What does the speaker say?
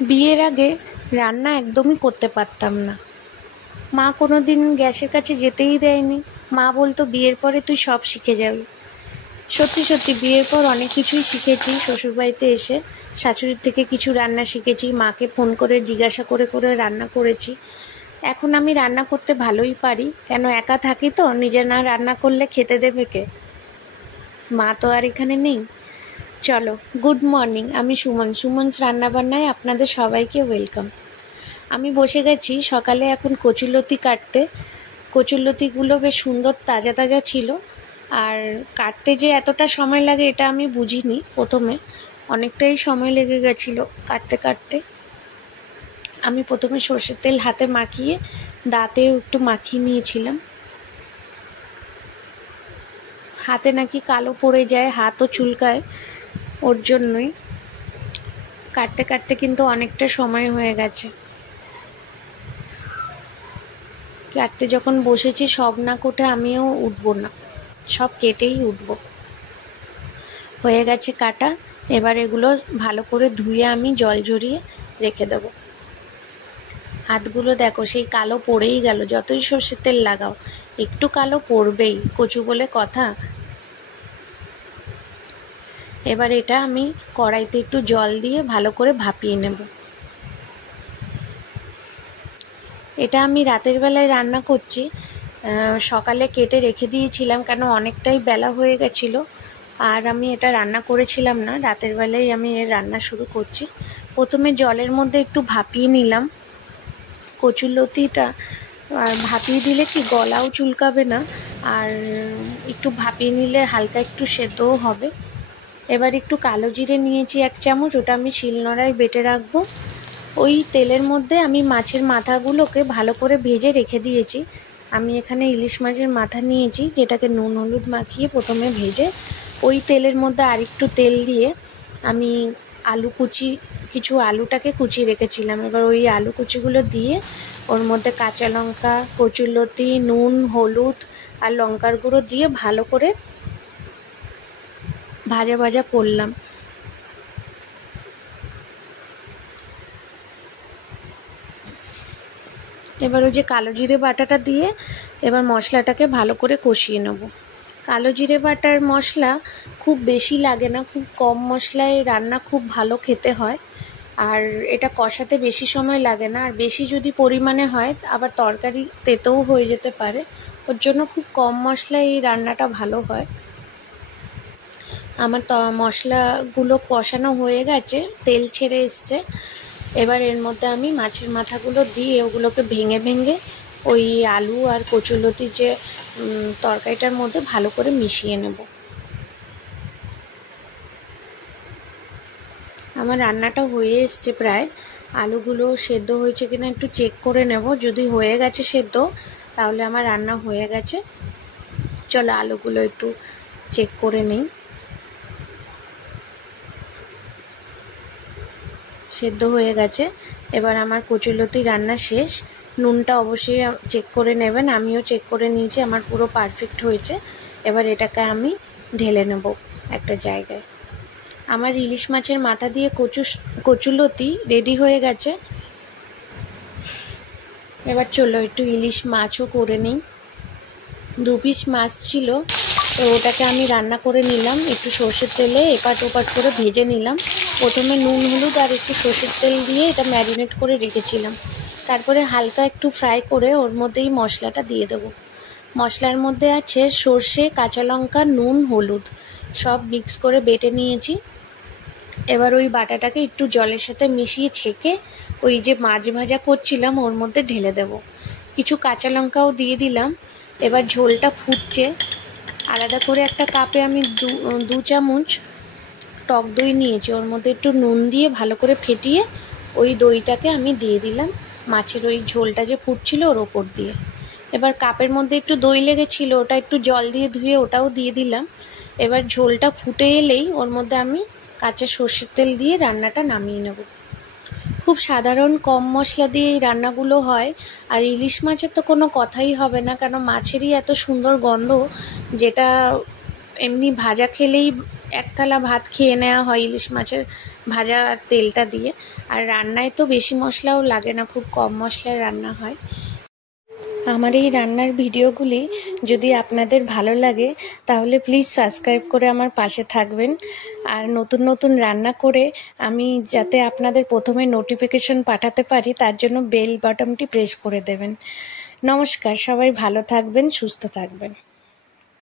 বিয়ের আগে রান্না একদমই করতে পারতাম না। মা কোনো দিন গ্যাসের কাছে যেতেই দেয়নি। মা বলতো বিয়ের পরে তুই সব শিখে যাবি। সত্যি সত্যি বিয়ের পর অনেক কিছুই শিখেছি। শ্বশুরবাড়িতে এসে শাশুড়ির থেকে কিছু রান্না শিখেছি, মাকে ফোন করে জিজ্ঞাসা করে করে রান্না করেছি। এখন আমি রান্না করতে ভালোই পারি, কেন একা থাকি তো, নিজে না রান্না করলে খেতে দেবে কে? মা তো আর এখানে নেই। চলো, গুড মর্নিং, আমি সুমনস রান্নাবান্নায় আপনাদের সবাইকে ওয়েলকাম। আমি বসে গেছি সকালে এখন কচুরলতি কাটতে। কচুরলতিগুলো বেশ সুন্দর তাজা তাজা ছিল, আর কাটতে যে এতটা সময় লাগে এটা আমি বুঝিনি। প্রথমে অনেকটাই সময় লেগে গেছিলো কাটতে কাটতে। আমি প্রথমে সর্ষের তেল হাতে মাখিয়ে দাঁতেও একটু মাখিয়ে নিয়েছিলাম। হাতে নাকি কালো পড়ে যায়, হাতও চুলকায়, ওর জন্যই কাটতে কাটতে কিন্তু অনেকটা সময় হয়ে গেছে। কাটতে যখন বসেছি সব না কোটে আমিও উঠবো না, সব কেটেই উঠবো। হয়ে গেছে কাটা। এবার এগুলো ভালো করে ধুয়ে আমি জল ঝরিয়ে রেখে দেবো। হাতগুলো দেখো সেই কালো পড়েই গেল, যতই সর্ষের তেল লাগাও একটু কালো পড়বেই, কচু বলে কথা। এবার এটা আমি কড়াইতে একটু জল দিয়ে ভালো করে ভাপিয়ে নেব। এটা আমি রাতের বেলায় রান্না করছি। সকালে কেটে রেখে দিয়েছিলাম, কেন অনেকটাই বেলা হয়ে গেছিলো, আর আমি এটা রান্না করেছিলাম না। রাতের বেলায় আমি এর রান্না শুরু করছি। প্রথমে জলের মধ্যে একটু ভাপিয়ে নিলাম কচুরলতিটা। আর ভাপিয়ে দিলে কি গলাও চুলকাবে না, আর একটু ভাপিয়ে নিলে হালকা একটু সেদ্ধও হবে। এবার একটু কালো জিরে নিয়েছি 1 চামচ, ওটা আমি শিলনোড়ায় বেটে রাখবো। ওই তেলের মধ্যে আমি মাছের মাথাগুলোকে ভালো করে ভেজে রেখে দিয়েছি। আমি এখানে ইলিশ মাছের মাথা নিয়েছি, যেটাকে নুন হলুদ মাখিয়ে প্রথমে ভেজে ওই তেলের মধ্যে আরেকটু তেল দিয়ে আমি কিছু আলুটাকে কুচিয়ে রেখেছিলাম। এবার ওই আলু কুচিগুলো দিয়ে ওর মধ্যে কাঁচা লঙ্কা, কচুরলতি, নুন, হলুদ আর লঙ্কার গুঁড়ো দিয়ে ভালো করে ভাজা ভাজা করলাম। এবার ওই যে কালো জিরে বাটাটা দিয়ে এবার মশলাটাকে ভালো করে কষিয়ে নেব। কালো জিরে বাটার মশলা খুব বেশি লাগে না, খুব কম মশলায় রান্না খুব ভালো খেতে হয়। আর এটা কষাতে বেশি সময় লাগে না, আর বেশি যদি পরিমাণে হয় আবার তরকারি তেতেও হয়ে যেতে পারে। ওর জন্য খুব কম মশলায় এই রান্নাটা ভালো হয়। আমার মশলাগুলো কষানো হয়ে গেছে, তেল ছেড়ে এসছে। এবার এর মধ্যে আমি মাছের মাথাগুলো দিয়ে ওগুলোকে ভেঙে ভেঙে ওই আলু আর কচুরলতির যে তরকারিটার মধ্যে ভালো করে মিশিয়ে নেব। আমার রান্নাটা হয়ে এসছে প্রায়। আলুগুলো সেদ্ধ হয়েছে কিনা একটু চেক করে নেব। যদি হয়ে গেছে সেদ্ধ, তাহলে আমার রান্না হয়ে গেছে। চলো আলুগুলো একটু চেক করে নিই। সেদ্ধ হয়ে গেছে। এবার আমার কচুরলতি রান্না শেষ। নুনটা অবশ্যই চেক করে নেবেন, আমিও চেক করে নিয়েছি, আমার পুরো পারফেক্ট হয়েছে। এবার এটাকে আমি ঢেলে নেব একটা জায়গায়। আমার ইলিশ মাছের মাথা দিয়ে কচুরলতি রেডি হয়ে গেছে। এবার চলো একটু ইলিশ মাছও করে নিই। 2 পিস মাছ ছিল, তো ওটাকে আমি রান্না করে নিলাম। একটু সর্ষের তেলে এপাট ওপাট করে ভেজে নিলাম। প্রথমে নুন হলুদ আর একটু সর্ষের তেল দিয়ে এটা ম্যারিনেট করে রেখেছিলাম। তারপরে হালকা একটু ফ্রাই করে ওর মধ্যেই মশলাটা দিয়ে দেবো। মশলার মধ্যে আছে সর্ষে, কাঁচা লঙ্কা, নুন, হলুদ, সব মিক্স করে বেটে নিয়েছি। এবার ওই বাটাটাকে একটু জলের সাথে মিশিয়ে ছেঁকে ওই যে মাছ ভাজা করছিলাম ওর মধ্যে ঢেলে দেব। কিছু কাঁচা লঙ্কাও দিয়ে দিলাম। এবার ঝোলটা ফুটছে। আলাদা করে একটা কাপে আমি 2 চামচ টক দই নিয়েছি, ওর মধ্যে একটু নুন দিয়ে ভালো করে ফেটিয়ে ওই দইটাকে আমি দিয়ে দিলাম মাছের ওই ঝোলটা যে ফুটছিল ওর ওপর দিয়ে। এবার কাপের মধ্যে একটু দই লেগেছিল, ওটা একটু জল দিয়ে ধুয়ে ওটাও দিয়ে দিলাম। এবার ঝোলটা ফুটে এলেই ওর মধ্যে আমি কাঁচা সর্ষের তেল দিয়ে রান্নাটা নামিয়ে নেব। খুব সাধারণ কম মশলা দিয়ে এই রান্নাগুলো হয়। আর ইলিশ মাছের তো কোনো কথাই হবে না, কেন মাছেরই এত সুন্দর গন্ধ, যেটা এমনি ভাজা খেলেই এক থালা ভাত খেয়ে নেওয়া হয় ইলিশ মাছের ভাজা আর তেলটা দিয়ে। আর রান্নায় তো বেশি মশলাও লাগে না, খুব কম মশলায় রান্না হয়। আমার এই রান্নার ভিডিওগুলি যদি আপনাদের ভালো লাগে তাহলে প্লিজ সাবস্ক্রাইব করে আমার পাশে থাকবেন। আর নতুন নতুন রান্না করে আমি যাতে আপনাদের প্রথমে নোটিফিকেশন পাঠাতে পারি তার জন্য বেল বাটনটি প্রেস করে দেবেন। নমস্কার, সবাই ভালো থাকবেন, সুস্থ থাকবেন।